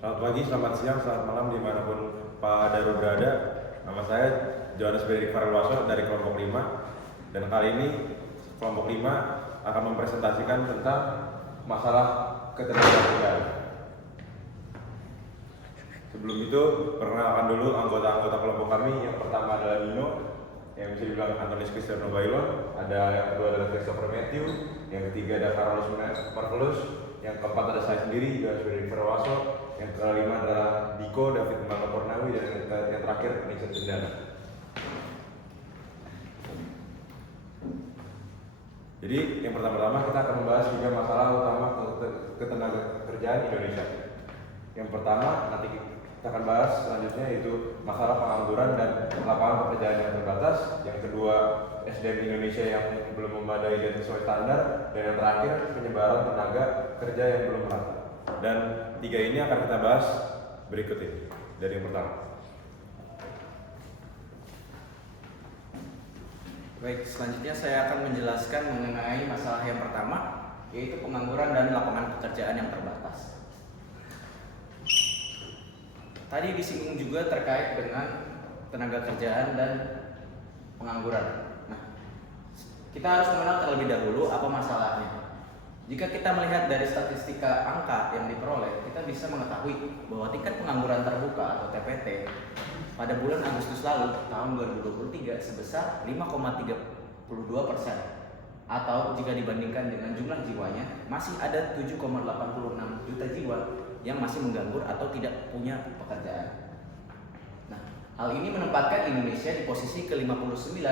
Selamat pagi, selamat siang, selamat malam dimanapun Pak Daru berada. Nama saya Johannes Berik Farelwaso dari kelompok 5. Dan kali ini kelompok 5 akan mempresentasikan tentang masalah ketenagakerjaan. Sebelum itu, perkenalkan dulu anggota-anggota kelompok kami. Yang pertama adalah Nino, yang bisa dibilang Antonis Cristiano Bailon. Ada yang kedua adalah Christopher Matthew. Yang ketiga ada Carlos Marvelus. Yang keempat ada saya sendiri, Johannes Berik Farelwaso. Yang kelima adalah Diko David Mangga Pornawi, dan yang terakhir Nixon Cendana. Jadi yang pertama-tama kita akan membahas 3 masalah utama ketenagakerjaan Indonesia. Yang pertama nanti kita akan bahas selanjutnya yaitu masalah pengangguran dan lapangan pekerjaan yang terbatas. Yang kedua, SDM Indonesia yang belum memadai dan sesuai standar. Dan yang terakhir, penyebaran tenaga kerja yang belum merata. Dan 3 ini akan kita bahas berikut ini. Dari yang pertama. Baik, selanjutnya saya akan menjelaskan mengenai masalah yang pertama, yaitu pengangguran dan lapangan pekerjaan yang terbatas. Tadi disinggung juga terkait dengan tenaga kerjaan dan pengangguran. Nah, kita harus mengenal terlebih dahulu apa masalahnya. Jika kita melihat dari statistika angka yang diperoleh, kita bisa mengetahui bahwa tingkat pengangguran terbuka atau TPT pada bulan Agustus lalu tahun 2023 sebesar 5,32%, atau jika dibandingkan dengan jumlah jiwanya masih ada 7,86 juta jiwa yang masih menganggur atau tidak punya pekerjaan. Nah, hal ini menempatkan Indonesia di posisi ke-59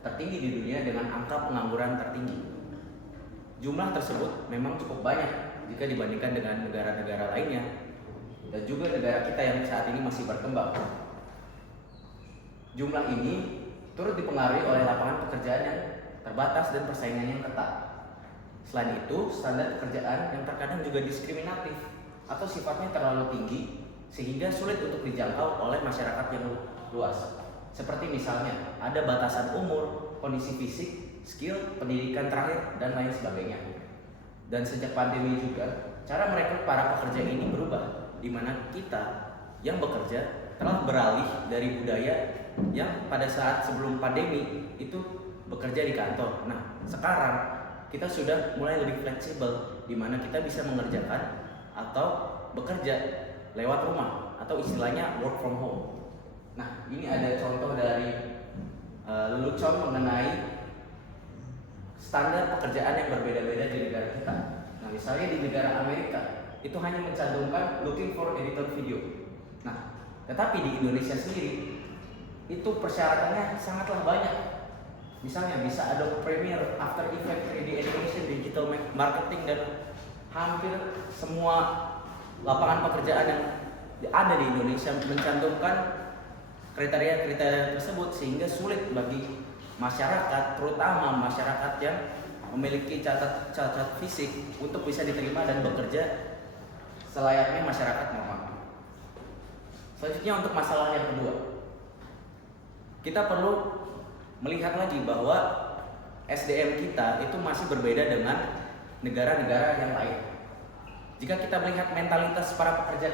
tertinggi di dunia dengan angka pengangguran tertinggi. Jumlah tersebut memang cukup banyak jika dibandingkan dengan negara-negara lainnya dan juga negara kita yang saat ini masih berkembang. Jumlah ini turut dipengaruhi oleh lapangan pekerjaan yang terbatas dan persaingan yang ketat. Selain itu, standar pekerjaan yang terkadang juga diskriminatif atau sifatnya terlalu tinggi sehingga sulit untuk dijangkau oleh masyarakat yang luas. Seperti misalnya ada batasan umur, kondisi fisik, skill, pendidikan terakhir, dan lain sebagainya. Dan sejak pandemi juga, cara merekrut para pekerja ini berubah, di mana kita yang bekerja telah beralih dari budaya yang pada saat sebelum pandemi itu bekerja di kantor. Nah, sekarang kita sudah mulai lebih fleksibel, di mana kita bisa mengerjakan atau bekerja lewat rumah atau istilahnya work from home. Nah, ini ada contoh dari lelucon mengenai standar pekerjaan yang berbeda-beda di negara kita. Nah, misalnya di negara Amerika itu hanya mencantumkan looking for editor video. Nah, tetapi di Indonesia sendiri itu persyaratannya sangatlah banyak. Misalnya bisa Adobe Premiere, After Effects, 3D Animation, Digital Marketing, dan hampir semua lapangan pekerjaan yang ada di Indonesia mencantumkan kriteria-kriteria tersebut, sehingga sulit bagi masyarakat, terutama masyarakat yang memiliki cacat fisik, untuk bisa diterima dan bekerja selayaknya masyarakat normal. Selanjutnya untuk masalah yang kedua, kita perlu melihat lagi bahwa SDM kita itu masih berbeda dengan negara-negara yang lain. Jika kita melihat mentalitas para pekerja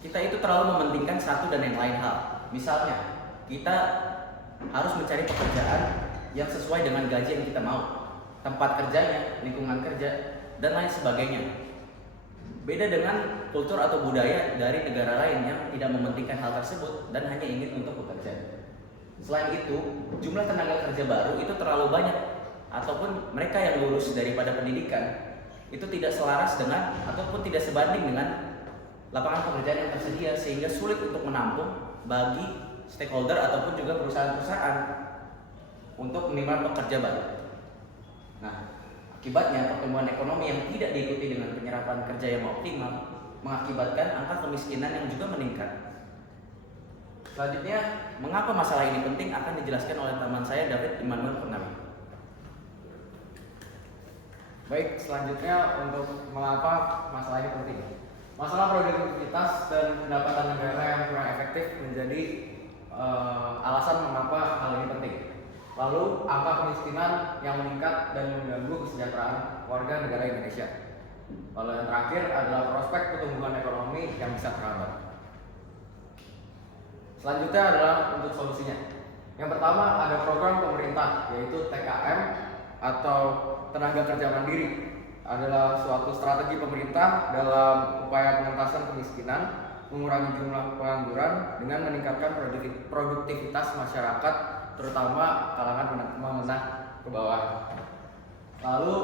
kita itu terlalu mementingkan satu dan yang lain hal. Misalnya, kita harus mencari pekerjaan yang sesuai dengan gaji yang kita mau, tempat kerjanya, lingkungan kerja, dan lain sebagainya. Beda dengan kultur atau budaya dari negara lain yang tidak mementingkan hal tersebut dan hanya ingin untuk bekerja. Selain itu, jumlah tenaga kerja baru itu terlalu banyak, ataupun mereka yang lulus daripada pendidikan itu tidak selaras dengan ataupun tidak sebanding dengan lapangan pekerjaan yang tersedia, sehingga sulit untuk menampung bagi stakeholder ataupun juga perusahaan-perusahaan untuk menerima pekerja baru. Nah, akibatnya pertumbuhan ekonomi yang tidak diikuti dengan penyerapan kerja yang optimal mengakibatkan angka kemiskinan yang juga meningkat. Selanjutnya, mengapa masalah ini penting akan dijelaskan oleh teman saya David Immanuel Pornawi. Baik, selanjutnya untuk mengapa masalah ini penting. Masalah produktivitas dan pendapatan negara yang kurang efektif menjadi alasan mengapa hal ini penting. Lalu angka kemiskinan yang meningkat dan mengganggu kesejahteraan warga negara Indonesia. Lalu yang terakhir adalah prospek pertumbuhan ekonomi yang bisa terhambat. Selanjutnya adalah untuk solusinya. Yang pertama ada program pemerintah yaitu TKM atau tenaga kerja mandiri. Adalah suatu strategi pemerintah dalam upaya pengentasan kemiskinan, mengurangi jumlah pengangguran dengan meningkatkan produktivitas masyarakat, terutama kalangan menengah ke bawah. Lalu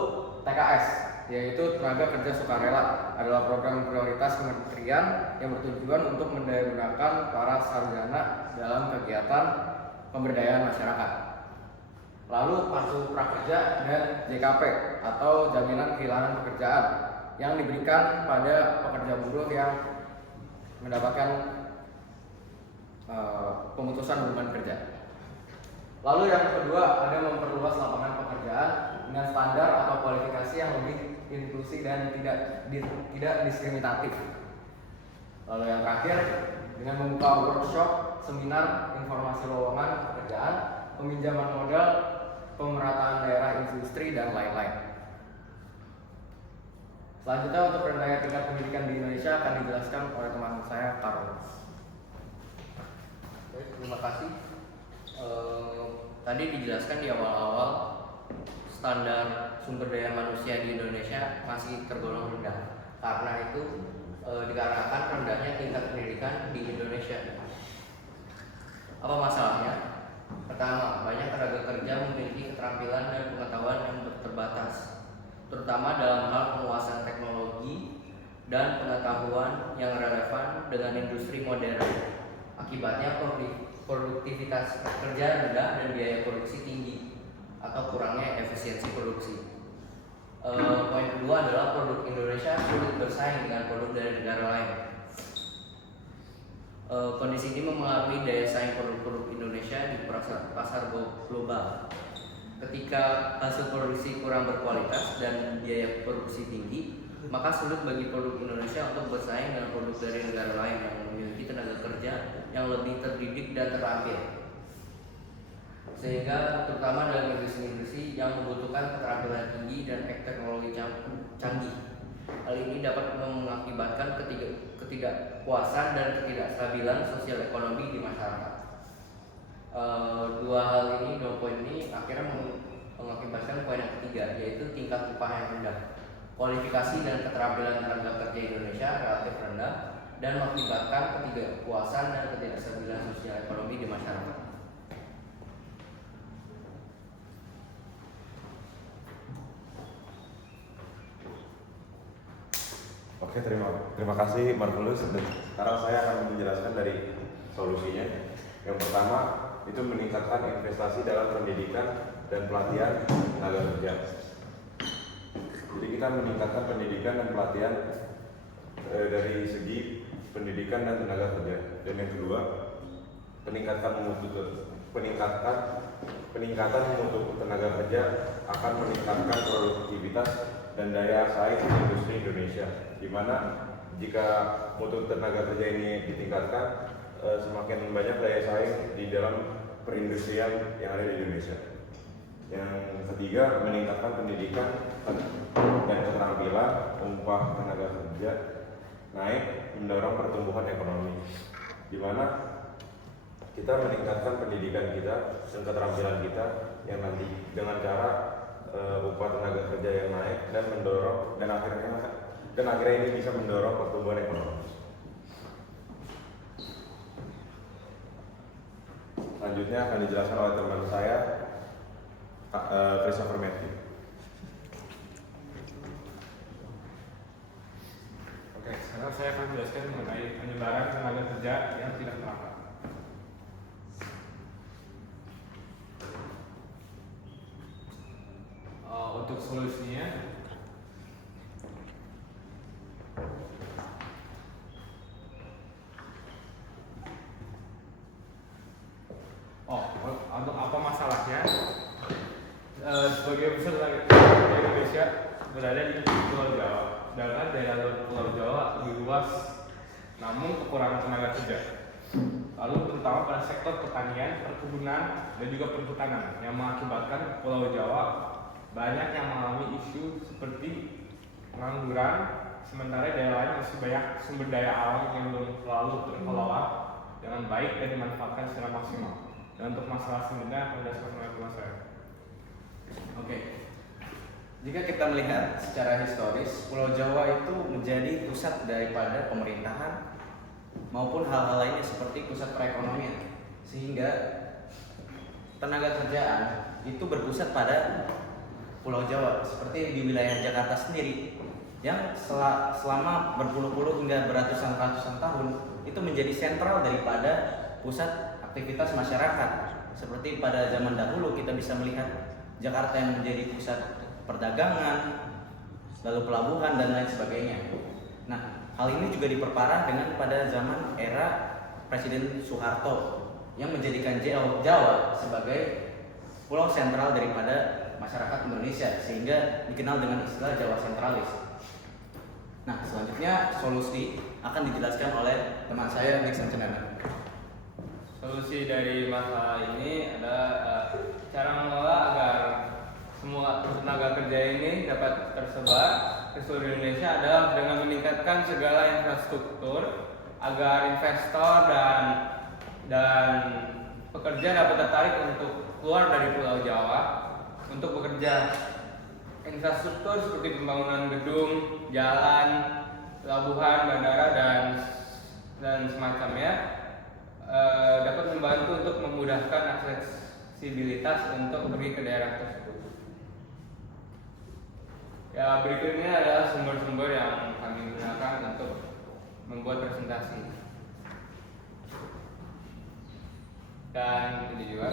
TKS, yaitu tenaga kerja sukarela, adalah program prioritas kementerian yang bertujuan untuk mendayagunakan para sarjana dalam kegiatan pemberdayaan masyarakat. Lalu kartu prakerja dan JKP atau jaminan kehilangan pekerjaan yang diberikan pada pekerja buruh yang mendapatkan pemutusan hubungan kerja. Lalu yang kedua ada memperluas lapangan pekerjaan dengan standar atau kualifikasi yang lebih inklusi dan tidak diskriminatif. Lalu yang terakhir dengan membuka workshop, seminar, informasi lowongan pekerjaan, peminjaman modal, pemerataan daerah industri dan lain-lain. Selanjutnya untuk pendaya tingkat pendidikan di Indonesia akan dijelaskan oleh teman saya Carlos. Oke, terima kasih. Tadi dijelaskan di awal-awal standar sumber daya manusia di Indonesia masih tergolong rendah. Karena itu dikarenakan rendahnya tingkat pendidikan di Indonesia. Apa masalahnya? Pertama, banyak tenaga kerja memiliki keterampilan dan pengetahuan yang terbatas, terutama dalam hal penguasaan teknologi dan pengetahuan yang relevan dengan industri modern. Akibatnya produktivitas kerja rendah dan biaya produksi tinggi atau kurangnya efisiensi produksi. Poin kedua adalah produk Indonesia sulit bersaing dengan produk dari negara lain. Kondisi ini mempengaruhi daya saing produk-produk Indonesia di pasar global. Ketika hasil produksi kurang berkualitas dan biaya produksi tinggi, maka sulit bagi produk Indonesia untuk bersaing dengan produk dari negara lain yang memiliki tenaga kerja yang lebih terdidik dan terampil. Sehingga terutama dalam industri-industri yang membutuhkan keterampilan tinggi dan teknologi canggih. Hal ini dapat mengakibatkan ketidakpuasan dan ketidakstabilan sosial ekonomi di masyarakat. Dua poin ini akhirnya mengakibatkan poin yang ketiga, yaitu tingkat upah yang rendah. Kualifikasi dan keterampilan tenaga kerja Indonesia relatif rendah dan mengakibatkan ketidakpuasan dan ketidakstabilan sosial ekonomi di masyarakat. Oke, terima kasih Marvelous. Sekarang saya akan menjelaskan dari solusinya. Yang pertama itu meningkatkan investasi dalam pendidikan dan pelatihan tenaga kerja. Jadi kita meningkatkan pendidikan dan pelatihan dari segi pendidikan dan tenaga kerja. Dan yang kedua, peningkatan mutu tenaga kerja akan meningkatkan produktivitas dan daya saing industri Indonesia. Di mana jika mutu tenaga kerja ini ditingkatkan, semakin banyak daya saing di dalam perindustrian yang ada di Indonesia. Yang ketiga, meningkatkan pendidikan dan keterampilan, upah tenaga kerja naik, mendorong pertumbuhan ekonomi. Di mana kita meningkatkan pendidikan kita dan keterampilan kita yang nanti dengan cara upah tenaga kerja yang naik dan mendorong dan akhirnya ini bisa mendorong pertumbuhan ekonomi. Selanjutnya akan dijelaskan oleh teman saya Christopher Matthew. Oke, sekarang saya akan menjelaskan mengenai penyebaran tenaga kerja yang tidak merata. Untuk solusinya, untuk apa masalahnya? Sebagai besar tenaga kerja Indonesia berada di Pulau Jawa, sedangkan daerah Pulau Jawa lebih luas, namun kekurangan tenaga kerja. Lalu terutama pada sektor pertanian, perkebunan, dan juga perhutanan yang mengakibatkan Pulau Jawa banyak yang mengalami isu seperti pengangguran, sementara daerah lain masih banyak sumber daya alam yang belum selalu terkelola dengan baik dan dimanfaatkan secara maksimal. Dan untuk masalah sebenarnya berdasarkan pengalaman saya. Oke. Jika kita melihat secara historis, Pulau Jawa itu menjadi pusat daripada pemerintahan maupun hal-hal lainnya seperti pusat perekonomian, sehingga tenaga kerjaan itu berpusat pada Pulau Jawa, seperti di wilayah Jakarta sendiri yang selama berpuluh-puluh hingga beratusan-ratusan tahun itu menjadi sentral daripada pusat aktivitas masyarakat. Seperti pada zaman dahulu kita bisa melihat Jakarta yang menjadi pusat perdagangan, lalu pelabuhan dan lain sebagainya. Nah, hal ini juga diperparah dengan pada zaman era Presiden Soeharto yang menjadikan Jawa sebagai pulau sentral daripada masyarakat Indonesia, sehingga dikenal dengan istilah Jawa sentralis. Nah, selanjutnya solusi akan dijelaskan oleh teman saya Nixon Cenana. Solusi dari masalah ini adalah cara mengelola agar semua tenaga kerja ini dapat tersebar ke seluruh Indonesia adalah dengan meningkatkan segala infrastruktur agar investor dan pekerja dapat tertarik untuk keluar dari Pulau Jawa untuk bekerja. Infrastruktur seperti pembangunan gedung, jalan, pelabuhan, bandara dan semacamnya dapat membantu untuk memudahkan aksesibilitas untuk pergi ke daerah tersebut. Ya, berikutnya adalah sumber-sumber yang kami gunakan untuk membuat presentasi. Dan ini juga.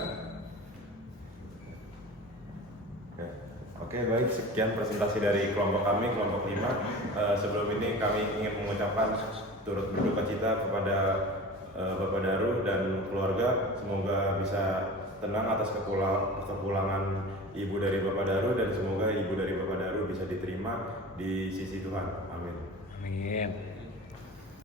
Oke, baik, sekian presentasi dari kelompok kami, kelompok 5. Sebelum ini kami ingin mengucapkan turut berduka cita kepada Bapak Daru dan keluarga. Semoga bisa tenang atas kepulangan ibu dari Bapak Daru, dan semoga ibu dari Bapak Daru bisa diterima di sisi Tuhan. Amin. Amin.